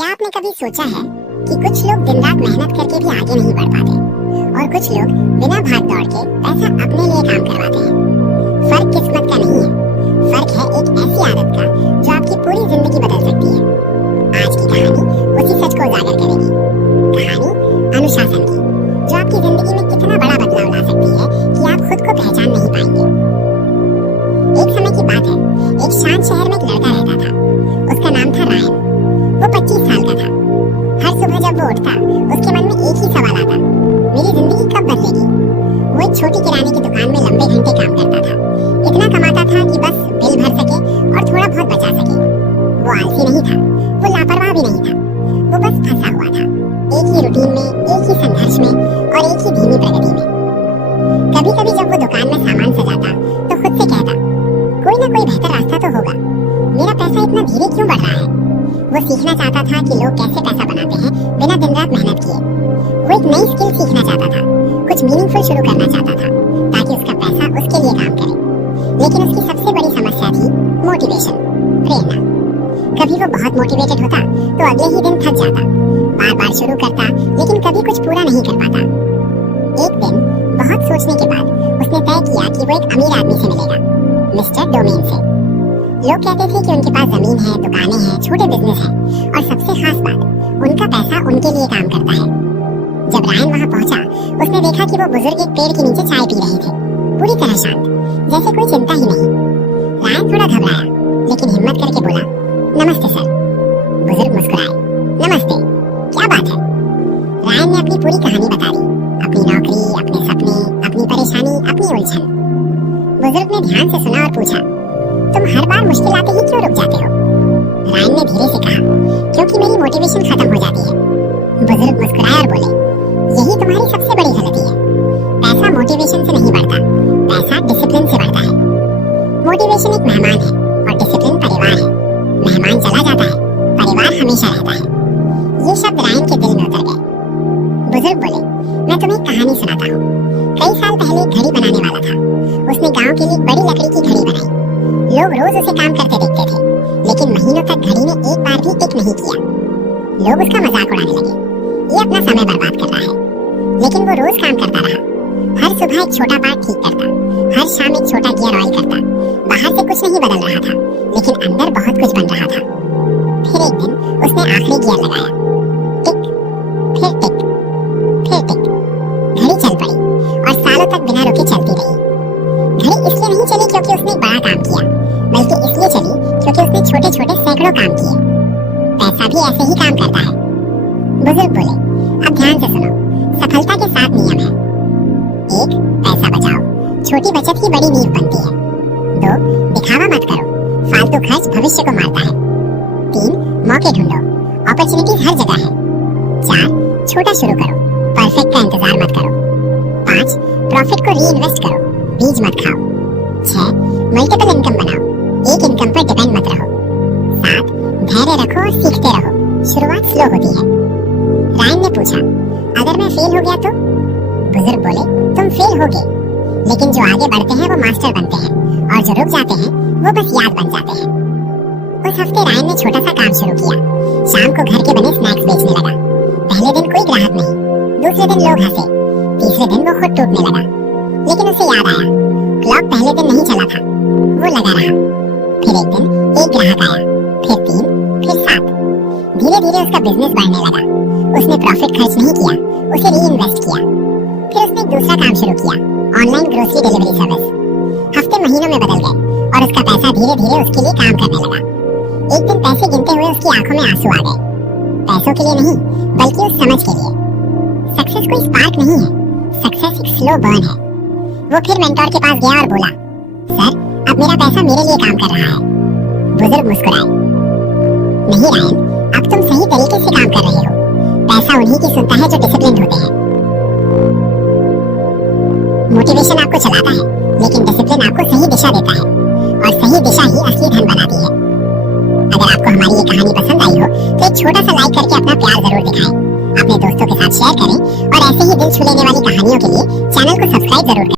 क्या आपने कभी सोचा है कि कुछ लोग दिन रात मेहनत करके भी आगे नहीं बढ़ पाते और कुछ लोग बिना भाग दौड़ के पैसा अपने लिए काम करवाते हैं। फर्क किस्मत का नहीं है, फर्क है एक ऐसी आदत का जो आपकी पूरी जिंदगी बदल सकती है। आज की कहानी उसी सच को उजागर करेगी। कहानी अनुशासन की, जो आपकी जिंदगी में कितना बड़ा बदलाव ला सकती है कि आप खुद को पहचान नहीं पाएंगे। एक समय की बात है, एक शांत शहर में एक लड़का रहता था। उसका नाम था रायन। वो 25 साल का था। हर सुबह जब वो उठता, उसके मन में एक ही सवाल आता, मेरी जिंदगी कब बदलेगी। वो एक छोटी किराने की दुकान में लंबे घंटे काम करता था। इतना कमाता था कि बस बिल भर सके और थोड़ा बहुत बचा सके। वो आलसी नहीं था, वो लापरवाह भी नहीं था, वो बस फंसा हुआ था, एक ही रूटीन में, एक ही संघर्ष में और एक ही धीमी प्रगति में। कभी कभी जब वो दुकान में सामान सजाता तो खुद से कहता, कोई ना कोई बेहतर रास्ता तो होगा, मेरा पैसा इतना धीरे क्यों बढ़ रहा है। वो सीखना चाहता था कि लोग कैसे पैसा बनाते हैं बिना दिन रात मेहनत किए। वो एक नई स्किल सीखना चाहता था, कुछ मीनिंगफुल शुरू करना चाहता था ताकि उसका पैसा उसके लिए काम करे। लेकिन उसकी सबसे बड़ी समस्या थी मोटिवेशन, प्रेरणा। कभी वो बहुत मोटिवेटेड होता तो अगले ही दिन थक जाता, बार बार शुरू करता लेकिन कभी कुछ पूरा नहीं कर पाता। एक दिन बहुत सोचने के बाद उसने तय किया कि वो एक अमीर आदमी से मिलेगा, मिस्टर डोमेन से। लोग कहते थे कि उनके पास जमीन है, दुकानें हैं, छोटे बिजनेस हैं और सबसे खास बात, उनका पैसा उनके लिए काम करता है। जब रायन वहां पहुंचा, उसने देखा कि वो बुजुर्ग एक पेड़ के नीचे चाय पी रहे थे, पूरी तरह शांत, जैसे कोई चिंता ही नहीं। रायन थोड़ा घबराया लेकिन हिम्मत करके बोला, नमस्ते सर। बुजुर्ग मुस्कुराए, नमस्ते, क्या बात है। रायन ने अपनी पूरी कहानी बता दी, अपनी नौकरी, अपने सपने, अपनी परेशानी, अपनी उलझन। बुजुर्ग ने ध्यान से सुना और पूछा, तुम हर बार मुश्किल आते ही क्यों रुक जाते हो। रायन ने धीरे से कहा, क्योंकि मेरी मोटिवेशन खत्म हो जाती है। बुजुर्ग मुस्कुराए और बोले, यही तुम्हारी सबसे बड़ी गलती है। पैसा मोटिवेशन से नहीं बढ़ता, पैसा डिसिप्लिन से बढ़ता है। मोटिवेशन एक मेहमान है और डिसिप्लिन परिवार है। मेहमान चला जाता है, परिवार हमेशा रहता है। ये शब्द रायन के दिल में उतर गए। बुजुर्ग बोले, मैं तुम्हें एक कहानी सुनाता हूँ। कई साल पहले एक घड़ी बनाने वाला था। उसने गांव के लिए एक बड़ी लकड़ी की घड़ी बनाई। लोग रोज उसे काम करते देखते थे, लेकिन महीनों तक घड़ी ने एक बार भी टिक नहीं किया। लोग उसका मजाक उड़ाने लगे, ये अपना समय बर्बाद कर रहा है। लेकिन वो रोज काम करता रहा। हर सुबह एक छोटा पार्ट ठीक करता, हर शाम एक छोटा गियर ऑयल करता। बाहर से कुछ नहीं बदल रहा था, लेकिन अंदर बहुत कुछ बन रहा था। फिर एक दिन उसने आखिरी गियर लगाया, टिक, फिर टिक, फिर टिक। घड़ी चल पड़ी और सालों तक बिना रुके चलती रही। घड़ी इसलिए नहीं चली क्योंकि उसने बड़ा काम किया, बल्कि इसलिए चली क्योंकि उसने छोटे छोटे सैकड़ों काम किए। पैसा भी ऐसे ही काम करता है। बुजुर्ग बोले, अब ध्यान से सुनो, सफलता के 7 नियम हैं। 1, पैसा बचाओ, छोटी बचत ही बड़ी नींव बनती है। 2, दिखावा मत करो, फालतू खर्च भविष्य को मारता है। 3, मौके ढूंढो, अपॉर्चुनिटीज हर जगह है। 4, छोटा शुरू करो, परफेक्ट का इंतजार मत करो। 5, प्रॉफिट को रीइन्वेस्ट करो, बीज मत खाओ। 6, मल्टीपल इनकम बनाओ, एक इनकम पर डिपेंड मत रहो। 7, धैर्य रखो और सीखते रहो, शुरुआत स्लो होती है। रायन ने पूछा, अगर मैं फेल हो गया तो। बुजुर्ग बोले, तुम फेल होगे, लेकिन जो आगे बढ़ते हैं वो मास्टर बनते हैं और जो रुक जाते हैं वो बस याद बन जाते हैं। उस हफ्ते रायन ने छोटा सा काम शुरू किया। शाम को घर के बने स्नैक्स बेचने लगा। पहले दिन कोई ग्राहक नहीं, दूसरे दिन लोग हंसे, तीसरे दिन वो खुद टूटने लगा। लेकिन उसे याद आया, क्लॉक पहले दिन नहीं चला था, वो लगा रहा। फिर एक दिन एक ग्राहक आया, फिर 3, फिर 7। धीरे धीरे उसका बिजनेस बढ़ने लगा। उसने प्रॉफिट खर्च नहीं किया, उसे रीइन्वेस्ट किया। फिर उसने एक दूसरा काम शुरू किया, ऑनलाइन ग्रोसरी डिलीवरी सर्विस। हफ्ते महीनों में बदल गए और उसका पैसा धीरे धीरे उसके लिए काम करने लगा। एक दिन पैसे गिनते हुए उसकी आंखों में आंसू आ गए। पैसों के लिए नहीं, बल्कि उस समझ के लिए। सक्सेस कोई स्पार्क नहीं है, सक्सेस एक स्लो बर्न है। वो फिर मेंटोर के पास गया और बोला, सर, अब मेरा पैसा मेरे लिए काम कर रहा है। बुजुर्ग मुस्कुराए, नहीं रायन, अब तुम सही तरीके से काम कर रहे हो। पैसा उन्हीं की सुनता है जो डिसिप्लिन होते हैं। मोटिवेशन आपको चलाता है, लेकिन डिसिप्लिन आपको सही दिशा देता है और सही दिशा ही असली धन बनाती है। अगर आपको हमारी ये कहानी पसंद आई हो तो एक छोटा सा लाइक करके अपना प्यार जरूर दिखाएं, अपने दोस्तों के साथ शेयर करें और ऐसे ही दिल छू लेने वाली कहानियों के लिए चैनल को सब्सक्राइब जरूर करें।